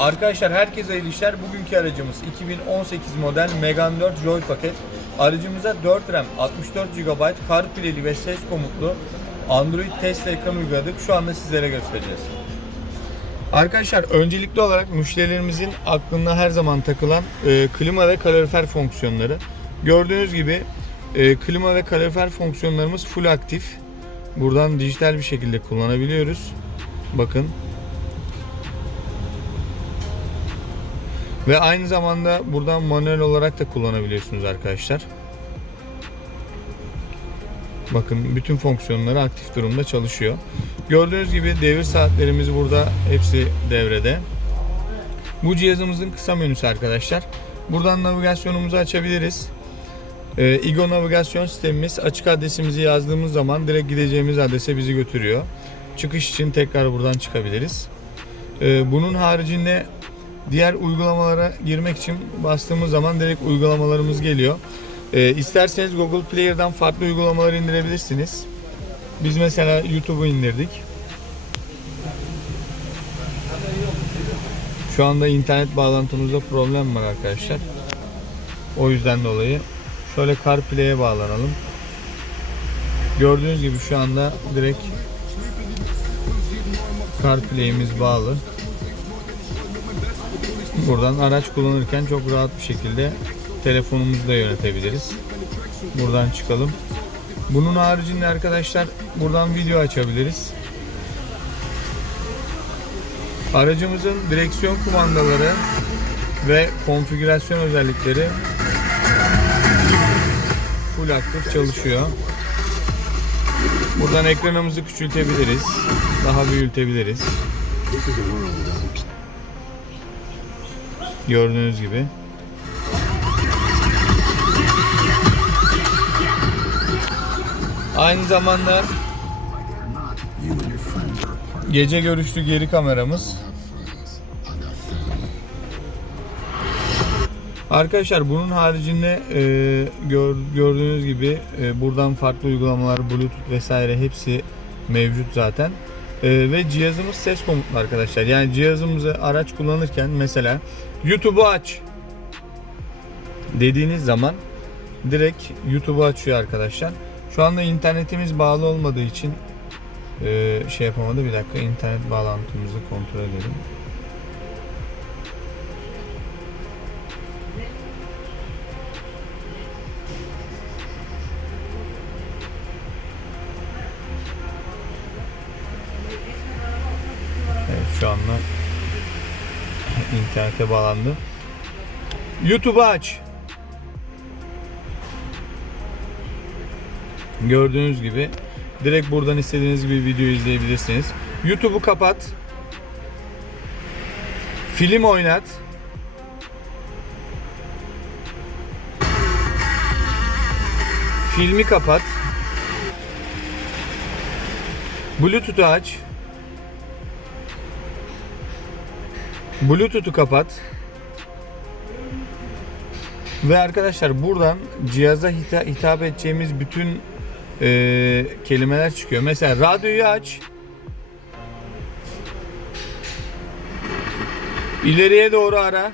Arkadaşlar herkese hayırlı işler. Bugünkü aracımız 2018 model Megane 4 Joy paket. Aracımıza 4 RAM, 64 GB CarPlay'li ve ses komutlu Android Tesla ekranı uyguladık. Şu anda sizlere göstereceğiz. Arkadaşlar öncelikli olarak müşterilerimizin aklına her zaman takılan e, klima ve kalorifer fonksiyonları. Gördüğünüz gibi e, klima ve kalorifer fonksiyonlarımız full aktif. Buradan dijital bir şekilde kullanabiliyoruz. Bakın Ve aynı zamanda buradan manuel olarak da kullanabiliyorsunuz arkadaşlar. Bakın bütün fonksiyonları aktif durumda çalışıyor. Gördüğünüz gibi devir saatlerimiz burada hepsi devrede. Bu cihazımızın kısa menüsü arkadaşlar. Buradan navigasyonumuzu açabiliriz. İGO navigasyon sistemimiz açık adresimizi yazdığımız zaman direkt gideceğimiz adrese bizi götürüyor. Çıkış için tekrar buradan çıkabiliriz. Ee, bunun haricinde diğer uygulamalara girmek için bastığımız zaman direkt uygulamalarımız geliyor. Ee, isterseniz Google Player'dan farklı uygulamaları indirebilirsiniz. Biz mesela YouTube'u indirdik. Şu anda internet bağlantımızda problem var arkadaşlar. O yüzden dolayı şöyle CarPlay'e bağlanalım. Gördüğünüz gibi şu anda direkt CarPlay'imiz bağlı. Buradan araç kullanırken çok rahat bir şekilde telefonumuzu da yönetebiliriz. Buradan çıkalım. Bunun haricinde arkadaşlar buradan video açabiliriz. Aracımızın direksiyon kumandaları ve konfigürasyon özellikleri full aktif çalışıyor. Buradan ekranımızı küçültebiliriz. Daha büyütebiliriz. Gördüğünüz gibi. Aynı zamanda gece görüşlü geri kameramız. Arkadaşlar bunun haricinde e, gör- gördüğünüz gibi e, buradan farklı uygulamalar, Bluetooth vesaire hepsi mevcut zaten. E, ve cihazımız ses komutlu arkadaşlar. Yani cihazımızı araç kullanırken mesela YouTube'u aç dediğiniz zaman direkt YouTube'u açıyor arkadaşlar. Şu anda internetimiz bağlı olmadığı için e, şey yapamadı. Bir dakika internet bağlantımızı kontrol edelim. Şu anda internete bağlandı. YouTube'u aç. Gördüğünüz gibi direkt buradan istediğiniz bir video izleyebilirsiniz. YouTube'u kapat. Film oynat. Filmi kapat. Bluetooth'u aç. Bluetooth'u kapat. Ve arkadaşlar buradan cihaza hita- hitap edeceğimiz bütün e, kelimeler çıkıyor. Mesela radyoyu aç. İleriye doğru ara.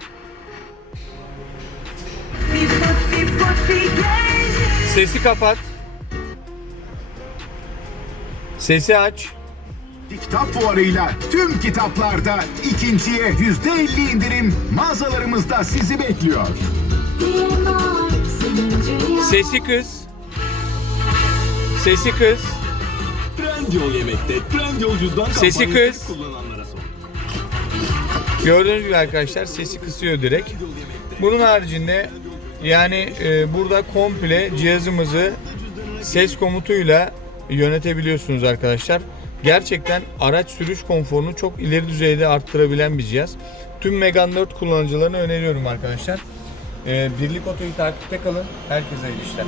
Sesi kapat. Sesi aç. Kitap fuarıyla tüm kitaplarda ikinciye yüzde elli indirim mağazalarımızda sizi bekliyor. Sesi kız. Sesi kız. Trendyol yemekte Trendyol cüzdan Sesi kampanyası kız. kullananlara sor. Gördüğünüz gibi arkadaşlar sesi kısıyor direkt. Bunun haricinde yani e, burada komple cihazımızı ses komutuyla yönetebiliyorsunuz arkadaşlar gerçekten araç sürüş konforunu çok ileri düzeyde arttırabilen bir cihaz. Tüm Megan 4 kullanıcılarına öneriyorum arkadaşlar. Ee, Birlik Oto'yu takipte kalın. Herkese iyi işler.